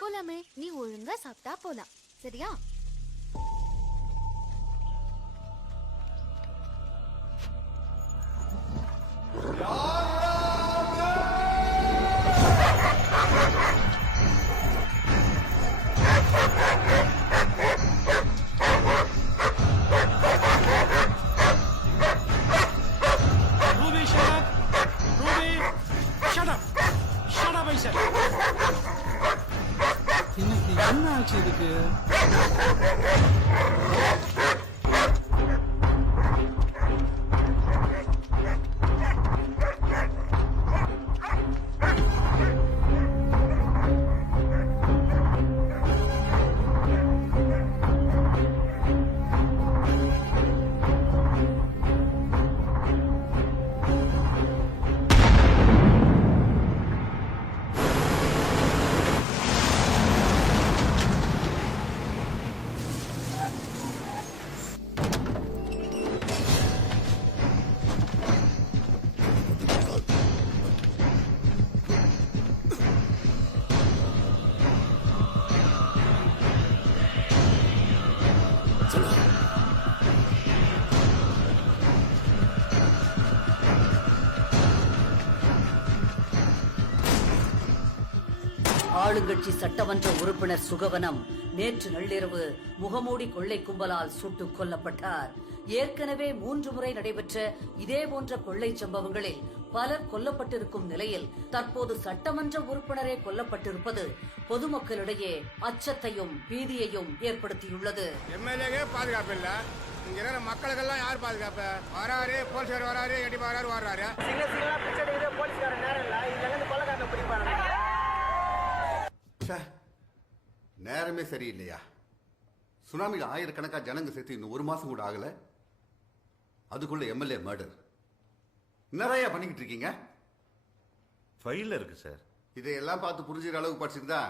போலாமே, நீ ஒழுங்கா சாப்பிட்டா போலாம். சரியா? என்ன ஆச்சு இதுக்கு? ஆளுங்கட்சி சட்டமன்ற உறுப்பினர் சுகவனம் நேற்று நள்ளிரவு முகமூடி கொள்ளை கும்பலால் சுட்டுக் கொல்லப்பட்டார். ஏற்கனவே 3 முறை நடைபெற்ற இதே போன்ற கொள்ளை சம்பவங்களில் பலர் கொல்லப்பட்டிருக்கும் நிலையில் தற்போது சட்டமன்ற உறுப்பினரே கொல்லப்பட்டிருப்பது பொதுமக்களிடையே அச்சத்தையும் பீதியையும் ஏற்படுத்தியுள்ளது. எம்எல்ஏ பாதுகாப்பு இல்ல, இங்க மக்களுக்கெல்லாம் யார் பாதுகாப்பு? வராரு போலீஸ்கார், வராரு எடி வராரு வர்றாரு. நேரமே சரியில்லையா? சுனாமியில் ஆயிரக்கணக்கா ஜனங்க சேர்த்து இன்னும் 1 மாசம் கூட ஆகல, அதுக்குள்ள எம்எல்ஏ மர்டர் நிறைய பண்ணிக்கிட்டு இருக்கீங்க. ஃபைல்ல இருக்கு சார். இதையெல்லாம் பார்த்து புரிஞ்சுக்கிற அளவுக்கு படிச்சிருந்தா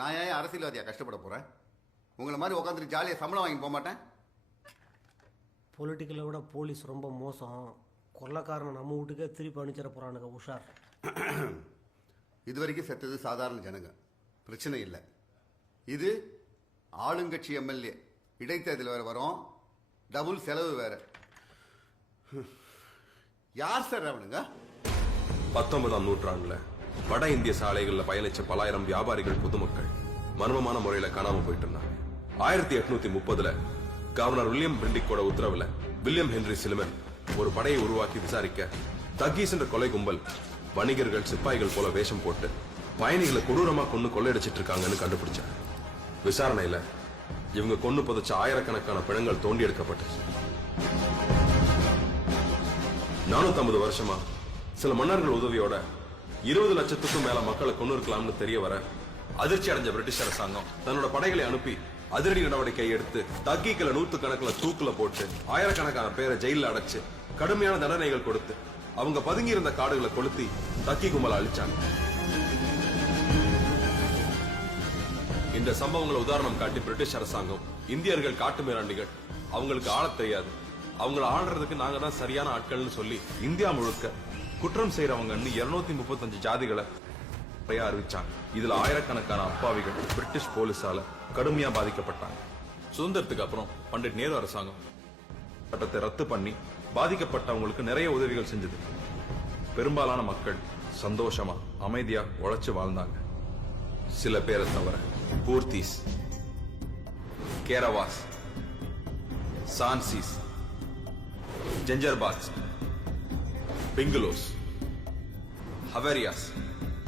நான் ஏன் அரசியல்வாதியா கஷ்டப்பட போறேன்? உங்களை மாதிரி உட்காந்துட்டு ஜாலியா சம்பளம் வாங்கி போக மாட்டேன். பொலிட்டிக்கலை விட போலீஸ் ரொம்ப மோசம். கொள்ளக்காரனை நம்ம வீட்டுக்கே திருப்பி அனுப்பிச்சிட போறானுங்க. உஷார். இது வரைக்கும் செத்தது சாதாரண ஜனங்க, பிரச்சனை இல்லை. இது ஆளுங்கட்சி எம்எல்ஏ, இடைத்தேர்தல் வேற வரும், டபுள் செலவு வேற. யார் சார் அவனுங்க? 19ஆம் நூற்றாண்டுல வட இந்திய சாலைகள்ல பயணிச்ச பலாயிரம் வியாபாரிகள் பொதுமக்கள் மர்மமான முறையில காணாம போயிட்டு இருந்தாங்க. 1830ல கவர்னர் வில்லியம் பெண்டிக்கோட உத்தரவுல வில்லியம் ஹென்றி சிலிமன் ஒரு படையை உருவாக்கி விசாரிக்க தக்கீஸ் என்ற கொலை கும்பல் வணிகர்கள் சிப்பாய்கள் போல வேஷம் போட்டு பயணிகளை கொடூரமா கொண்டு கொள்ளையடிச்சிட்டு இருக்காங்கன்னு கண்டுபிடிச்சாங்க. விசாரணையில இவங்க கொண்டு புதைச்ச ஆயிரக்கணக்கான பிணங்கள் தோண்டி எடுக்கப்பட்டுச்சு. 450 வருஷமா சில மன்னர்கள் உதவியோட 20 லட்சத்துக்கும் மேல மக்களை கொண்டு இருக்கலாம்னு தெரிய வர அதிர்ச்சி அடைஞ்ச பிரிட்டிஷ் அரசாங்கம் தன்னோட படைகளை அனுப்பி அதிரடி நடவடிக்கை எடுத்து தக்கிகளை 100கணக்கில் தூக்குல போட்டு ஆயிரக்கணக்கான பேரை ஜெயில அடைச்சு கடுமையான தண்டனைகள் கொடுத்து அவங்க பதுங்கி இருந்த காடுகளை கொளுத்தி தக்கி கும்பலை அழிச்சாங்க. இந்த சம்பவங்களை உதாரணம் காட்டி பிரிட்டிஷ் அரசாங்கம் இந்தியர்கள் காட்டு மிராண்டிகள், அவங்களுக்கு ஆளத் தெரியாது, அவங்களை ஆடுறதுக்கு நாங்க தான் சரியான ஆட்கள்னு சொல்லி இந்தியா முழுக்க குற்றம் செய்யறவங்கன்னு 235 ஜாதிகளை அறிவிச்சாங்க. இதுல ஆயிரக்கணக்கான அப்பாவிகள் பிரிட்டிஷ் போலீஸால கடுமையா பாதிக்கப்பட்டாங்க. சுதந்திரத்துக்கு அப்புறம் பண்டிட் நேரு அரசாங்கம் சட்டத்தை ரத்து பண்ணி பாதிக்கப்பட்டவங்களுக்கு நிறைய உதவிகள் செஞ்சது. பெரும்பாலான மக்கள் சந்தோஷமா அமைதியா உழைச்சு வாழ்ந்தாங்க. சில பேரை தவிர பூர்த்தீஸ், கேரவாஸ், சான்சிஸ், ஜெஞ்சர்பாத்ஸ், பிங்களோஸ், ஹவேரியாஸ்,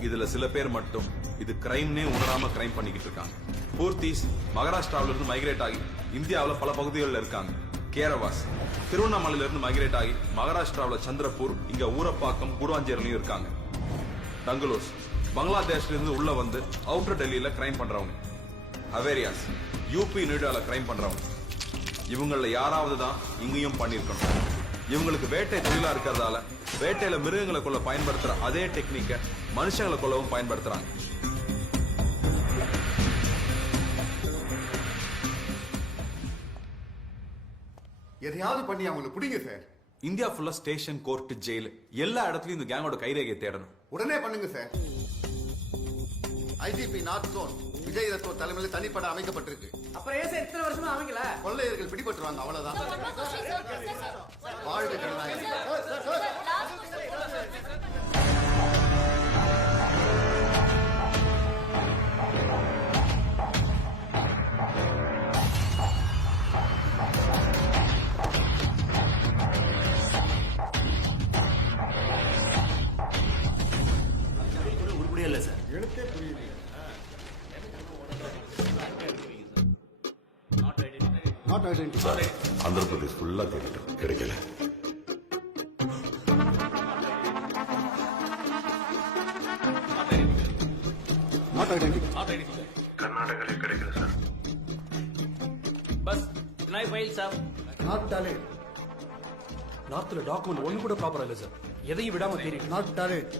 இதுல சில பேர் மட்டும் இது கிரைம்னே உணராம கிரைம் பண்ணிக்கிட்டு இருக்காங்க. பூர்த்தீஸ் மகாராஷ்டிராவில இருந்து மைக்ரேட் ஆகி இந்தியாவில் பல பகுதிகளில் இருக்காங்க. கேரவாஸ் திருவண்ணாமலையில இருந்து மைக்ரேட் ஆகி மகாராஷ்டிராவில் சந்திரபூர், இங்க ஊரப்பாக்கம், கூடுவாஞ்சேரிலையும் இருக்காங்க. டங்குலோஸ் பங்களாதேஷ்ல இருந்து உள்ள வந்து அவுட்டர் டெல்லியில கிரைம் பண்றவங்க. ஹவேரியாஸ் யூபி, நொய்டால கிரைம் பண்றவங்க. இவங்கள யாராவது தான் இங்கேயும் பண்ணிருக்கணும். இவங்களுக்கு வேட்டை தொழிலா இருக்கிறதால வேட்டையில மிருகங்களை கொள்ள பயன்படுத்துற அதே டெக்னிக்க மனுஷங்களை கொள்ளவும் பயன்படுத்துறாங்க. எதையாவது பண்ணி அவங்களை பிடிங்க சார். இந்தியா ஃபுல்லா ஸ்டேஷன், கோர்ட், ஜெயில் எல்லா இடத்துலயும் இந்த கேங்கோட கைரேகையை தேடணும். உடனே பண்ணுங்க sir. IGP north zone Vijay Rathva தலைமையில் தனிப்பட அமைக்கப்பட்டிருக்கு. அப்புறம் ஏன் சார் இத்தனை வருஷமா அமைக்கல? கொள்ளையர்கள் பிடிபட்டுருவாங்க, அவ்வளவுதான். வாழ்க ஜனநாயகம். உருப்படியே இல்லை sir. Not identity. Sir Andhra Pradesh ஃபுல்லா தேடிட்டோம், கிடைக்கல. Not identity. கர்நாடகாலே கிடைக்கல சார். बस इतना ही फाइल साहब. நாட் டாலேட். நார்த்ல டாக்குமெண்ட் ஒண்ணு கூட ப்ராப்பரா இல்ல சார். எதையும் விடாம தேடி. நாட் டாலேட்.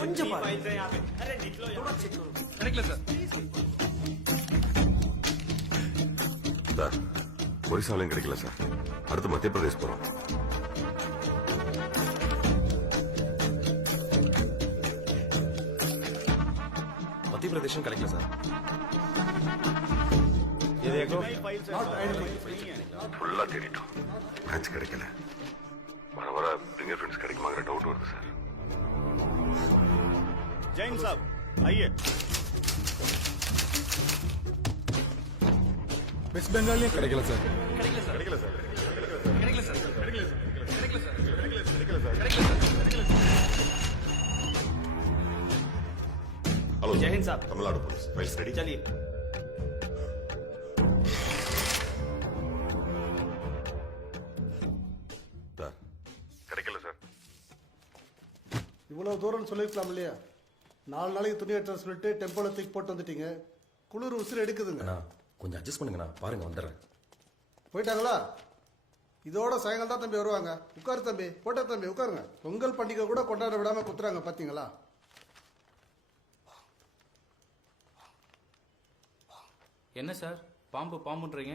கொஞ்சம் பாருங்க. फाइल है यहाँ पे. अरे निकलो यार. கிடைக்கல சார். சார் ஒரிசாலையும் கிடைக்கல சார். அடுத்து மத்திய பிரதேஷ் போறோம். மத்திய பிரதேசம் கிடைக்கல சார். ये देखो. ஃபுல்லா தேடிட்டோம், மேட்ச் கிடைக்கல. வர வர ஃபிங்கர் பிரிண்ட்ஸ் கிடைக்குமாங்கிற டவுட் வருது சார். जैन साहब आइए. வெஸ்ட் பெங்காலே கிடைக்கல சார். ஹலோ जय हिंद साहब. Tamil Nadu police files ready. चलिए. சார் கிடைக்கல சார். இவ்வளவு தூரம் சொல்லிருக்கலாம் இல்லையா? 4 நாளைக்கு துணி எடுத்து சொல்லிட்டு டெம்போல தூக்கி போட்டு வந்துட்டீங்க. குளிர் உசுறு எடுக்குதுங்க. கொஞ்சம் அட்ஜஸ்ட் பண்ணுங்கண்ணா, பாருங்க வந்துடுறேன். போயிட்டாங்களா? இதோட சாயங்காலம் தான் தம்பி வருவாங்க. உட்காரு தம்பி, போட்ட தம்பி உட்காருங்க. பொங்கல் பண்டிகை கூட கொண்டாட விடாம குத்துறாங்க பாத்தீங்களா? என்ன சார் பாம்பு பாம்புன்றீங்க?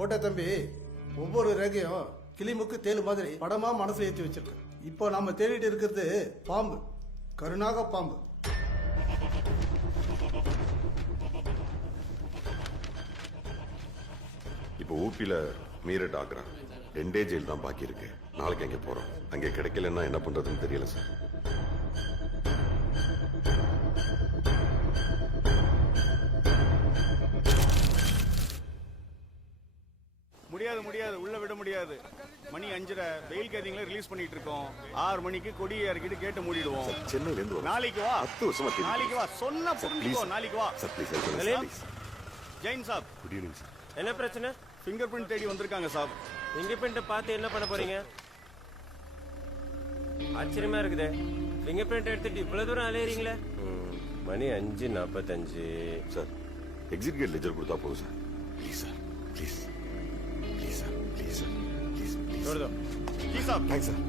போட்ட தம்பி, ஒவ்வொரு ரேகையும் கிளிமுக்கு தேலு மாதிரி படமா மனசுல ஏற்றி வச்சிருக்கு. இப்போ நாம தேடிட்டு இருக்கிறது பாம்பு, கருணாக பாம்பு. இப்போ ஊபியில மீரட் ஆக்ரா 2 ஜெயில் தான் பாக்கி இருக்கு. நாளைக்கு அங்கே போறோம். அங்கே கிடைக்கலன்னா என்ன பண்றதுன்னு தெரியல சார். முடியாது முடியாது, உள்ள விட முடியாது. மணி 5:30, வெயில் கைதிகளை ரிலீஸ் பண்ணிட்டு இருக்கோம். 6 மணிக்கு கொடி இறக்கிட்டு கேட்டு மூடிடுவோம். சென்னையில இருந்து வரோம். நாளைக்கு வா. 10 வருஷமா தெரியும். நாளைக்கு வா, சொன்னா புரிஞ்சுக்கோ. நாளைக்கு வா. Sir please. ஜெயின் சாப், குட் ஈவினிங் சார். என்ன பிரச்சனை? ஃபிங்கர் பிரிண்ட் தேடி வந்திருக்காங்க சாப். ஃபிங்கர் பிரிண்ட் பார்த்து என்ன பண்ண போறீங்க? ஆச்சரியமா இருக்குதே, ஃபிங்கர் பிரிண்ட் எடுத்துட்டு இவ்வளவு தூரம் அலையறீங்களே. மணி 5:45. சார் எக்ஸிட் கேட் லெஜர் கொடுத்தா போதும் sir. Please sir, please please sir, please sir, please please. छोड़ दो जी साहब. Thanks sir.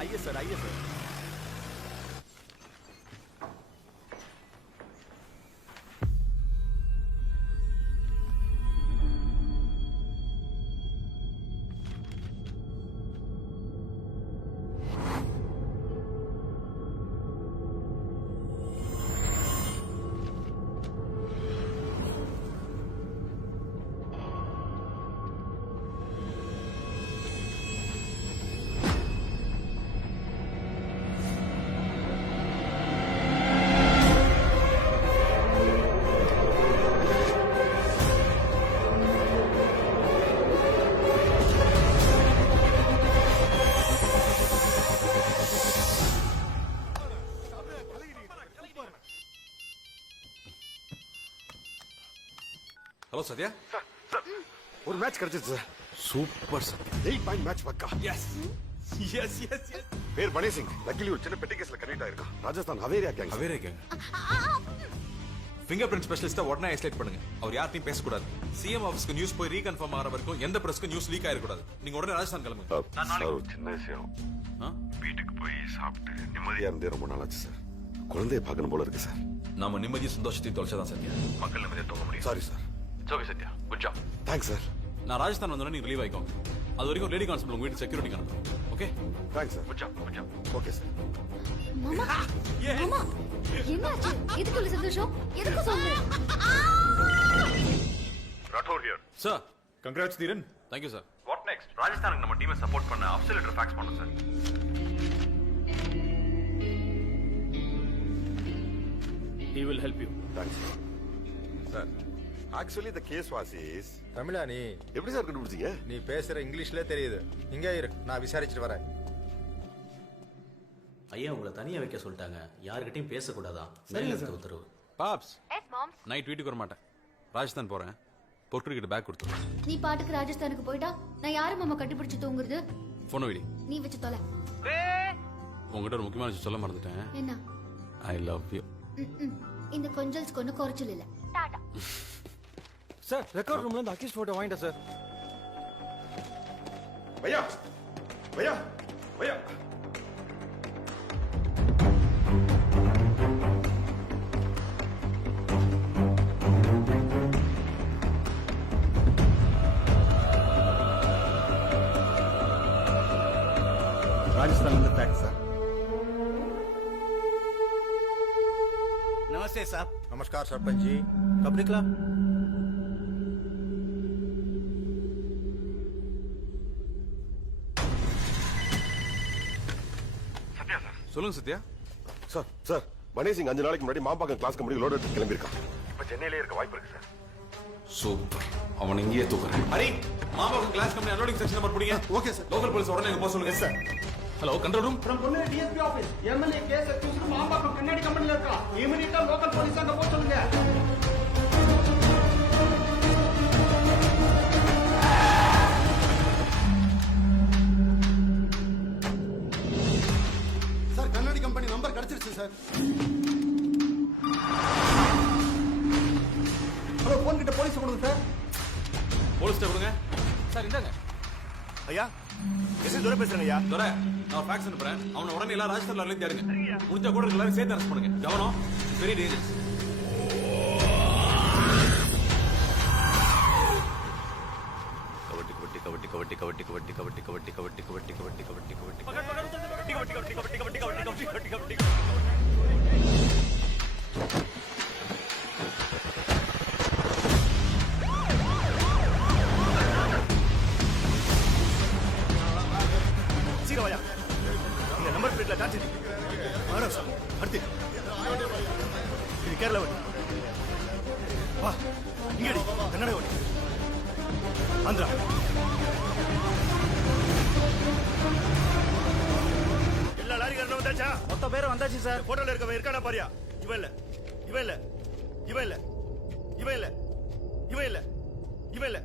आइए सर, आइए सर. ஹலோ சத்யா. ஒரு மேட்ச் கிடைச்சிருச்சு சார். சூப்பர் சத்யா. 8 பாயிண்ட் மேட்ச் பக்கா. Yes yes yes yes. பேர் பனேசிங். லக்கிலி ஒரு சின்ன பெட்டி கேஸ்ல கனெக்ட் ஆயிருக்கான். ராஜஸ்தான் ஹவேரியா கேங். அவேரே கேங்க. ஃபிங்கர் பிரிண்ட் ஸ்பெஷலிஸ்ட்டை உடனே ஐசோலேட் பண்ணுங்க. அவர் யார்ட்டையும் பேசக்கூடாது. சிஎம் ஆஃபீஸ்க்கு நியூஸ் போய் ரீகன்ஃபார்ம் ஆகிற வரைக்கும் எந்த பிரஸ்க்கும் நியூஸ் லீக் ஆயிடக்கூடாது. நீங்க உடனே ராஜஸ்தான் கிளம்புங்க. சார் ஒரு சின்ன விஷயம். வீட்டுக்கு போய் சாப்பிட்டு நிம்மதியா இருந்தே ரொம்ப நாளாச்சு சார். குழந்தைய பார்க்கணும் போல இருக்கு சார். நாம நிம்மதி சந்தோஷத்தையும் தொலைச்சதான் சத்யா. மக்கள் நிம்மதியா தூங்க முடியும். Sorry sir. Okay Sathya, good job. Thanks sir. நான் ராஜஸ்தான் வந்தோடனே நீங்க ரிலீவ் ஆயிக்கோங்க. அது வரைக்கும் லேடி கான்ஸ்டபிள் உங்க வீட்டு செக்யூரிட்டி அனுப்புறோம். Okay thanks sir. Good job. Okay sir. மாமா மாமா என்னாச்சு? எதுக்கு இவ்வளவு சந்தோஷம்? எதுக்கு சொல்லு? Rathore here. Sir. Congrats Dheeran. Thank you sir. What next? ராஜஸ்தானுக்கு நம்ம டீமை சப்போர்ட் பண்ண அஃப்சல் லெட்டர் ஃபேக்ஸ் பண்ணோம் sir. He will help you. Thanks sir. Actually the case was is தமிழா நீ எப்படி சார் கண்டுபிடிச்சீங்க? நீ பேசுற இங்கிலீஷ்ல தெரியுது. இங்கே இரு, நான் விசாரிச்சுட்டு வரேன். ஐயா உங்களை தனியா வைக்க சொல்லிட்டாங்க. யாருக்கிட்டையும் பேசக்கூடாதான். உத்தரவு. பாப்ஸ். நைட் வீட்டுக்கு வர மாட்டேன். ராஜஸ்தான் போறேன். பொற்கிட்ட பேக் கொடுத்துரு. நீ பாட்டுக்கு ராஜஸ்தானுக்கு போயிட்டா நான் யாரு மாமா கட்டிப்பிடிச்சு தூங்குறது? போன வீடி நீ வச்சு தொலை. உங்ககிட்ட ஒரு முக்கியமான விஷயம் சொல்ல மறந்துட்டேன். என்ன? I love you. இந்த கொஞ்சல்ஸ்க்கு ஒன்னும் குறைச்சல் இல்ல. டாடா. சார் ரெக்கார்ட் ரூம்ல இருந்து அக்கிஷ் போட்டோ வாங்கிட்டேன் சார். பையா பையா பையா ராஜஸ்தான் வந்து தேங்க்ஸ் சார். नमस्ते साहब. नमस्कार सरपंच जी. कब निकला? சொல்லுங்க சத்யா. சார் சார் மணி சிங் 5 நாளைக்கு முன்னாடி மாம்பாக்கம் கிளாஸ்க்கு முடிவு லோட் எடுத்து கிளம்பியிருக்கான். இப்ப சென்னையிலே இருக்க வாய்ப்பு இருக்கு சார். சூப்பர். அவன் இங்கேயே தூக்குறேன். ஹரி மாமாவுக்கு glass company unloading section number பிடிங்க. Okay sir. லோக்கல் போலீஸ் உடனே இங்க போக சொல்லுங்க. Sir. Hello control room. from Ponneri DSP office. MLA case accused Mambakkam கண்ணாடி கம்பெனில இருக்கா. இமிடியேட்டா லோக்கல் போலீஸ் அங்க போக சொல்லுங்க. சார் கண்ணாடி கம்பெனி நம்பர் கிடைச்சிருச்சு சார். ஹலோ போன் கிட்ட போலீஸ் கொடுங்க சார். போலீஸ் கொடுங்க. சார் இந்தாங்க. ஐயா எஸ்ஐ துரை பேசுறேங்க ஐயா. துரை நான் ஃபேக்ஸ் அனுப்புறேன். அவனை உடனே எல்லாம் ராஜஸ்தான்ல இருந்து தேடுங்க. முடிஞ்சா கூட எல்லாரும் சேர்த்து அரெஸ்ட் பண்ணுங்க. கவனம். Very dangerous. கவட்டி கவட்டி கவட்டி கவட்டி கவட்டி கவட்டி கவட்டி கவட்டி கவட்டி கவட்டி கவட்டி கவட்டி கவட்டி கவட்டி கவட்டி சீக்கிரம் வாயா. இந்த நம்பர் பிளேட்ல டாச்சு. மகாராஷ்டிரா அடுத்து இது கேரளா வண்டி. வா இங்கடி கர்நாடக வண்டி. ஆந்திரா. எல்லா லாரிக்காரனும் வந்தாச்சா? மொத்த பேரும் வந்தாச்சு சார். போட்டோல இருக்கவன் இருக்கானா பாரியா? இவன் இல்ல இவன் இல்ல இவன் இல்ல இவன் இல்ல இவன் இல்ல இவன் இல்ல இவன் இல்ல